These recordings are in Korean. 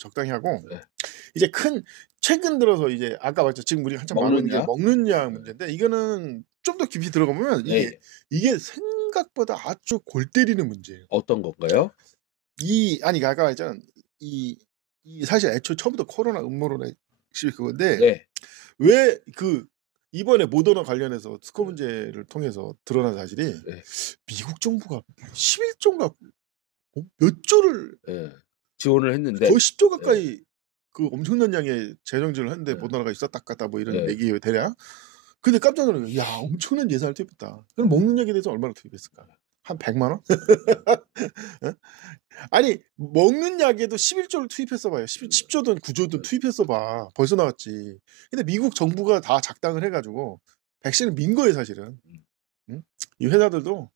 적당히 하고 네. 이제 최근 들어서 이제 아까 말했죠. 지금 우리가 한참 말하고 있는 게 먹는 약 문제인데 이거는 좀 더 깊이 들어가 보면 이게 생각보다 아주 골 때리는 문제예요. 어떤 건가요? 아니 아까 말했잖아. 이 사실 애초에 처음부터 코로나 음모론의 그건데 왜 이번에 모더나 관련해서 특허 문제를 통해서 드러난 사실이 미국 정부가 11조인가 몇 조를 지원을 했는데 거의 10조 가까이 그 엄청난 양의 재정지를 했는데 모더나가 있었다 갔다 뭐 이런 얘기예요 대략. 근데 깜짝 놀란 거예요. 야 엄청난 예산을 투입했다. 그럼 먹는 약에 대해서 얼마나 투입했을까? 한 100만 원? 아니 먹는 약에도 11조를 투입했어 봐요. 10조든 9조든 투입했어 봐. 벌써 나왔지. 근데 미국 정부가 다 작당을 해가지고 백신을 민 거예요 사실은. 응? 이 회사들도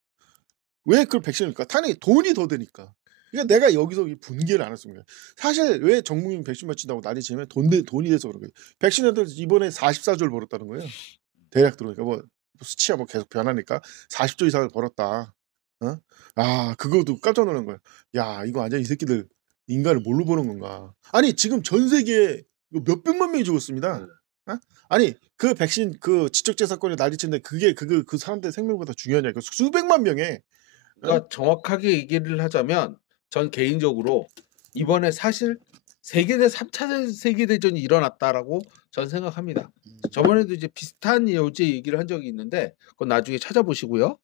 왜 그걸 백신을 밀까? 당연히 돈이 더 드니까. 그러니까 내가 여기서 이 분개를 안 했습니다. 사실 왜 전 국민 백신 맞힌다고 난리치면 돈이 돼서 그런 거예요. 백신한테 이번에 44조를 벌었다는 거예요. 대략 들어오니까 뭐 수치가 뭐 계속 변하니까 40조 이상을 벌었다. 어? 아 그것도 깜짝 놀란 거예요. 야 이거 완전 이 새끼들 인간을 뭘로 보는 건가? 아니 지금 전 세계에 몇백만 명이 죽었습니다. 어? 아니 그 백신 그 지적재산권을 난리치는데 그게 그 사람들의 생명보다 중요하냐? 그 수백만 명의 그러니까 정확하게 얘기를 하자면 전 개인적으로 이번에 사실 세계대 3차 세계대전이 일어났다라고 전 생각합니다. 저번에도 이제 비슷한 요지 얘기를 한 적이 있는데 그건 나중에 찾아보시고요.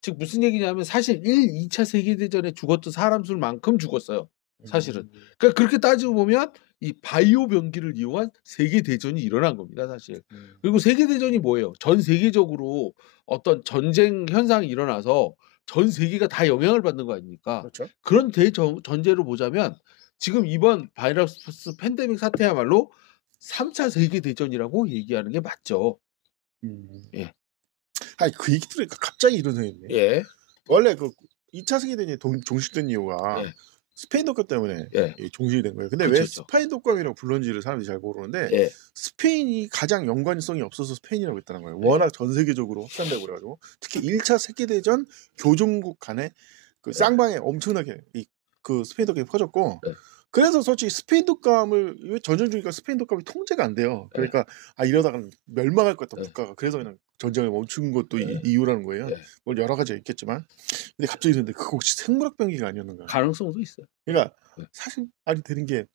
즉 무슨 얘기냐면 사실 1, 2차 세계대전에 죽었던 사람 수만큼 죽었어요. 사실은. 그러니까 그렇게 따지고 보면 이 바이오 병기를 이용한 세계대전이 일어난 겁니다, 사실. 그리고 세계대전이 뭐예요? 전 세계적으로 어떤 전쟁 현상이 일어나서 전 세계가 다 영향을 받는 거 아닙니까? 그렇죠. 그런 대전제로 보자면 지금 이번 바이러스 팬데믹 사태야말로 3차 세계대전이라고 얘기하는 게 맞죠. 예. 아니 그 얘기 들으니까 갑자기 이런 생각이 있네. 예. 원래 그 2차 세계대전이 종식된 이유가 스페인 독감 때문에 종식이 된 거예요. 근데 왜 스페인 독감이라고 불렀는지를 사람들이 잘 모르는데 스페인이 가장 연관성이 없어서 스페인이라고 했다는 거예요. 워낙 전 세계적으로 확산되고 그래가지고 특히 1차 세계대전 교종국 간에 그 쌍방에 엄청나게 그 스페인 독감이 퍼졌고 그래서 솔직히 스페인 독감을 왜 전쟁 중이니까 스페인 독감이 통제가 안 돼요. 그러니까 이러다가는 멸망할 것 같다 국가가. 그래서 그냥 전쟁을 멈춘 것도 이유라는 거예요. 뭐 여러 가지가 있겠지만 근데 갑자기 그런데 그거 혹시 생물학병기가 아니었는가? 가능성도 있어요. 그러니까 사실 말이 되는 게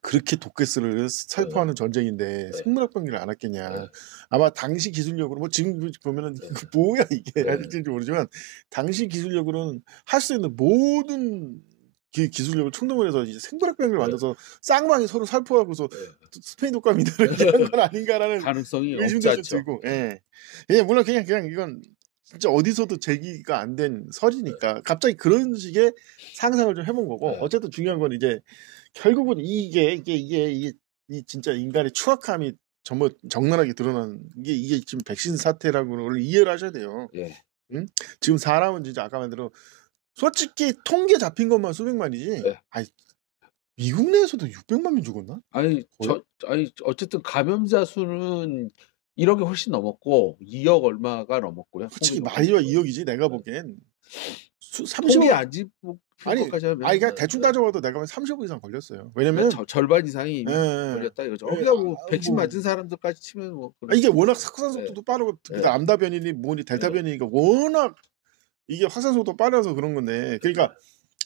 그렇게 독가스를 살포하는 전쟁인데 생물학병기를 안 했겠냐. 아마 당시 기술력으로 뭐 지금 보면은 뭐야 이게 할지 모르지만 당시 기술력으로는 할 수 있는 모든 기술력을 충동을 해서 이제 생물학병기를 만들어서 쌍방이 서로 살포하고서 스페인 독감이 일어난 건 아닌가라는 가능성이 의심도 없지 좀 들고. 예, 물론 그냥 이건 진짜 어디서도 제기가 안 된 설이니까 갑자기 그런 식의 상상을 좀 해본 거고 어쨌든 중요한 건 이제 결국은 이게 이 진짜 인간의 추악함이 전부 적나라하게 드러난 이게 지금 백신 사태라고를 이해를 하셔야 돼요. 응? 지금 사람은 진짜 아까 말대로 솔직히 통계 잡힌 것만 수백만이지. 아니 미국 내에서도 600만 명 죽었나? 아니 어쨌든 감염자 수는 1억이 훨씬 넘었고 2억 얼마가 넘었고요. 솔직히 말이야 2억이지 내가 보기엔 30억 통계 아직 아니 하면 그냥 대충 따져봐도 내가 보면 30억 이상 걸렸어요. 왜냐면 절반 이상이 걸렸다 이거죠. 그러니까 뭐 백신 맞은 사람들까지 치면 뭐 이게 워낙 확산 속도도 빠르고 암다 변이니 뭐니 델타 변이니까 워낙 이게 확산 속도가 빠르서 그런 건데 그러니까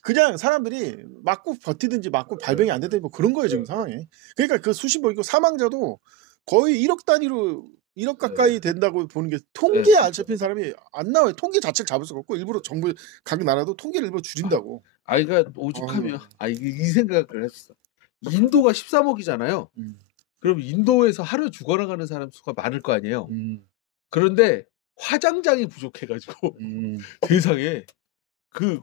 그냥 사람들이 맞고 버티든지 맞고 발병이 안 되든지 뭐 그런 거예요 지금 상황이. 그러니까 그 수십억이고 사망자도 거의 1억 단위로 1억 가까이 된다고 보는 게 통계에 안 잡힌 사람이 안 나와요. 통계 자체를 잡을 수가 없고 일부러 정부 각 나라도 통계를 일부러 줄인다고. 그러니까 오죽하면 이 생각을 했어. 인도가 13억이잖아요. 그럼 인도에서 하루 죽어나가는 사람 수가 많을 거 아니에요. 그런데 화장장이 부족해가지고 세상에 그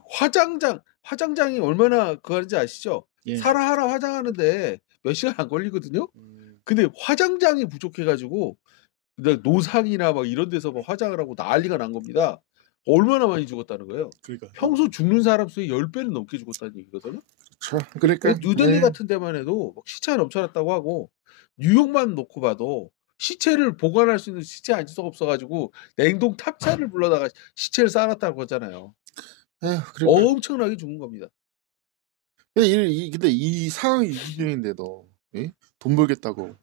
화장장이 얼마나 그거 하는지 아시죠? 하나 화장하는데 몇 시간 안 걸리거든요. 근데 화장장이 부족해가지고 노상이나 막 이런 데서 막 화장을 하고 난리가 난 겁니다. 얼마나 많이 죽었다는 거예요. 그러니까 평소 죽는 사람 수의 10배는 넘게 죽었다는 얘기거든요. 그렇죠. 그러니까 뉴델리 같은 데만 해도 시체가 넘쳐났다고 하고 뉴욕만 놓고 봐도 시체를 보관할 수 있는 시체 안지소가 없어가지고 냉동 탑차를 불러다가 시체를 쌓아놨다고 하잖아요. 엄청나게 죽은 겁니다. 근데 이 상황이 이기적인데도 돈 벌겠다고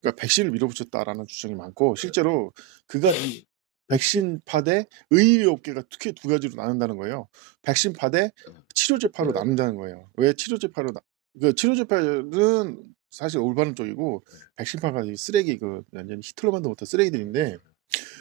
그러니까 백신을 밀어붙였다라는 주장이 많고 실제로 그가 이 백신파 대 의료업계가 특히 두 가지로 나눈다는 거예요. 백신파 대 치료제파로 나눈다는 거예요. 왜 치료제파로 치료제파는 사실 올바른 쪽이고 백신파가 이 쓰레기 완전 히틀러 만도 못한 쓰레기들인데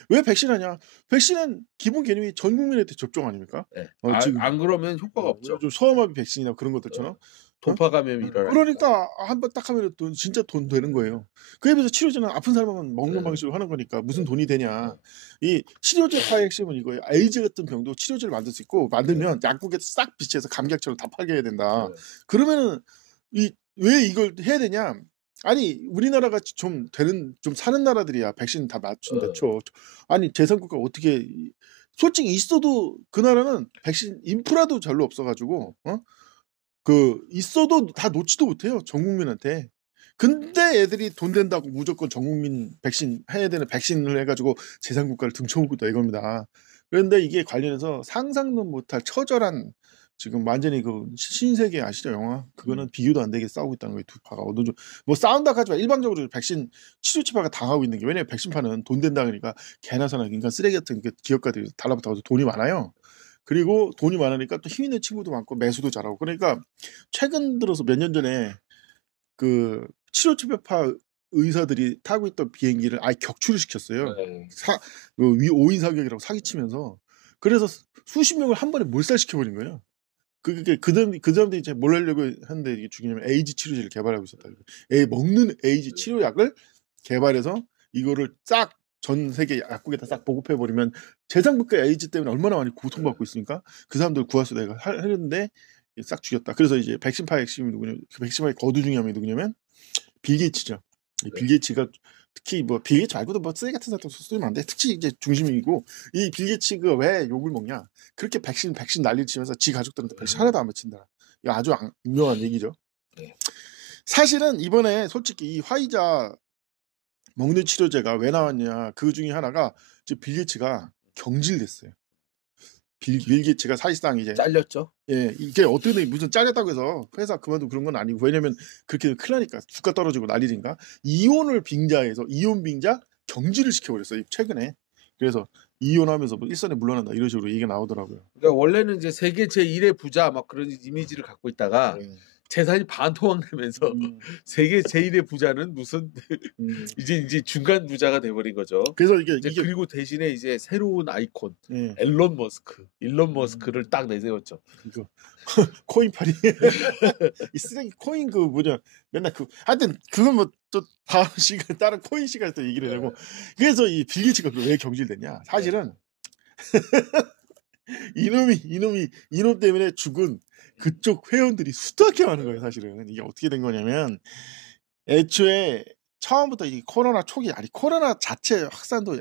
왜 백신하냐? 백신은 기본 개념이 전 국민한테 접종 아닙니까? 네. 지금 안 그러면 효과가 없죠. 좀 소아마비 백신이나 그런 것들처럼 돌파 감염이 일어나니까. 그러니까 한 번 딱 하면 진짜 돈 되는 거예요. 그에 비해서 치료제는 아픈 사람만 먹는 방식으로 하는 거니까 무슨 돈이 되냐. 이 치료제파의 핵심은 이거예요. 에이즈 같은 병도 치료제를 만들 수 있고 만들면 약국에 싹 비치해서 감기약처럼 다 팔게 해야 된다. 그러면은 왜 이걸 해야 되냐? 아니 우리나라가 좀 사는 나라들이야 백신 다 맞춘다 쳐. 아니 제3국가 어떻게 솔직히 있어도 그 나라는 백신 인프라도 별로 없어가지고 있어도 다 놓지도 못해요 전 국민한테. 근데 애들이 돈 된다고 무조건 전 국민 백신 해야 되는 백신을 해가지고 제3국가를 등쳐먹고 있다 이겁니다. 그런데 이게 관련해서 상상도 못할 처절한 지금 완전히 신세계 아시죠 영화? 그거는 비교도 안 되게 싸우고 있다는 거예요 두 파가. 뭐 싸운다 하지만 일방적으로 백신 치료치파가 당하고 있는 게 왜냐면 백신파는 돈 된다 그러니까 개나 소나 인간 쓰레기 같은 기업가들이 달라붙어서 돈이 많아요. 그리고 돈이 많으니까 또 힘 있는 친구도 많고 매수도 잘하고 그러니까 최근 들어서 몇 년 전에 치료치료파 의사들이 타고 있던 비행기를 아예 격추를 시켰어요. 5인 사격이라고 사기치면서 그래서 수십 명을 한 번에 몰살시켜버린 거예요. 그 사람들이 이제 뭘 하려고 하는데 이게 중요하면 에이즈 치료제를 개발하고 있었다. 먹는 에이즈 치료약을 개발해서 이거를 싹 전 세계 약국에다 싹 보급해버리면 제3국가 에이즈 때문에 얼마나 많이 고통받고 있으니까 그 사람들 구해서 내가 하려는데 싹 죽였다. 그래서 이제 백신파의 핵심이 누구냐면 그 백신파의 거두 중에 한 명이 누구냐면 빌 게이츠죠. 빌 게이츠가 특히 뭐 빌 게이츠 말고도 뭐 쓰레기 같은 사람 쓰면 안 돼. 특히 이제 중심이고 이 빌 게이츠가 왜 욕을 먹냐? 그렇게 백신 난리를 치면서 지 가족들한테 백신 하나도 안 맞힌다. 이거 아주 유명한 얘기죠. 사실은 이번에 솔직히 이 화이자 먹는 치료제가 왜 나왔냐? 그 중에 하나가 이제 빌 게이츠가 경질됐어요. 빌 게이츠가 사실상 이제 잘렸죠. 예, 이게 어떻게 무슨 잘렸다고 해서 회사 그만두고 그런 건 아니고 왜냐면 그렇게 큰일 나니까 주가 떨어지고 난리니까 이온 빙자 경질을 시켜버렸어요 최근에. 그래서 이혼하면서 뭐 일선에 물러난다 이런 식으로 얘기가 나오더라고요. 그러니까 원래는 이제 세계 제1의 부자 막 그런 이미지를 갖고 있다가 재산이 반토막되면서 세계 제1의 부자는 무슨 이제 중간 부자가 돼버린 거죠. 그래서 이게 그리고 대신에 이제 새로운 아이콘 일론 머스크를 딱 내세웠죠. 코인팔이 이 쓰레기 코인 맨날 하여튼 그건 뭐 또 다음 시간 다른 코인 시간에 또 얘기를 하고 그래서 이 빌 게이츠가 왜 경질됐냐? 사실은 이놈 때문에 죽은 그쪽 회원들이 수두하게 많은 거예요. 사실은 이게 어떻게 된 거냐면 애초에 처음부터 이 코로나 초기 코로나 자체 확산도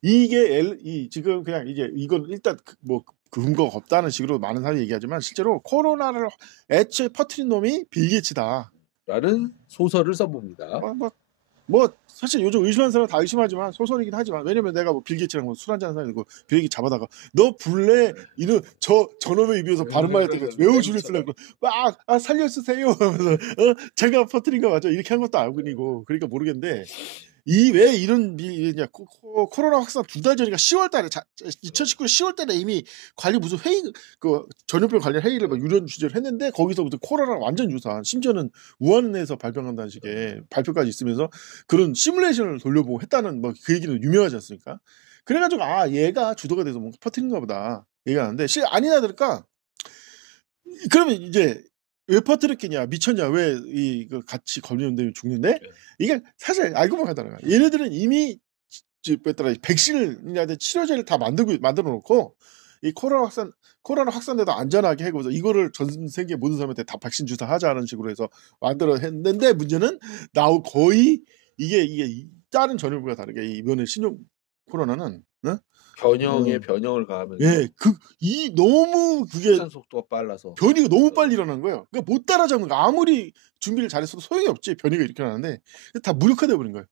이게 지금 그냥 이제 이건 일단 뭐 근거가 없다는 식으로 많은 사람이 얘기하지만 실제로 코로나를 애초에 퍼뜨린 놈이 빌 게이츠다. 라는 소설을 써봅니다. 뭐 사실 요즘 의심하는 사람 다 의심하지만 소설이긴 하지만 왜냐면 내가 뭐 빌 게이츠랑 술 한잔 하는 사람이고 빌 게이츠 잡아다가 너 불래 이놈 저놈의 입에서 발음만 했다가 외우 줄을 쓰려고 막 살려주세요 하면서 제가 퍼뜨린 거 맞아 이렇게 한 것도 아니고 그러니까 모르겠는데 왜 이런 일이냐 코로나 확산 2달 전이니까 10월달에 2019년 10월달에 이미 관리 무슨 회의 전염병 관련 회의를 막 유전 주제를 했는데 거기서부터 코로나 완전 유사한 심지어는 우한에서 발병한다는 식의 발표까지 있으면서 그런 시뮬레이션을 돌려보고 했다는 뭐 그 얘기는 유명하지 않습니까? 그래가지고 얘가 주도가 돼서 뭔가 퍼뜨린가 보다 얘기하는데 아니나 다를까 그러면 이제 왜 퍼뜨렸겠냐 미쳤냐 왜 같이 걸리는데 죽는데 이게 사실 알고 보면 하더라고요. 얘네들은 이미 백신을 치료제를 다 만들어 놓고 이 코로나 확산돼도 안전하게 해고서 이거를 전 세계 모든 사람한테 다 백신 주사하자는 식으로 해서 만들어 했는데 문제는 거의 이게 다른 전염병과 다르게 이번에 신종 코로나는 변형에 변형을 가하면서 너무 그게 확산 속도가 빨라서 변이가 너무 빨리 일어나는 거예요. 그러니까 못 따라잡는 거 아무리 준비를 잘했어도 소용이 없지 변이가 이렇게 나는데 다 무력화돼 버린 거예요.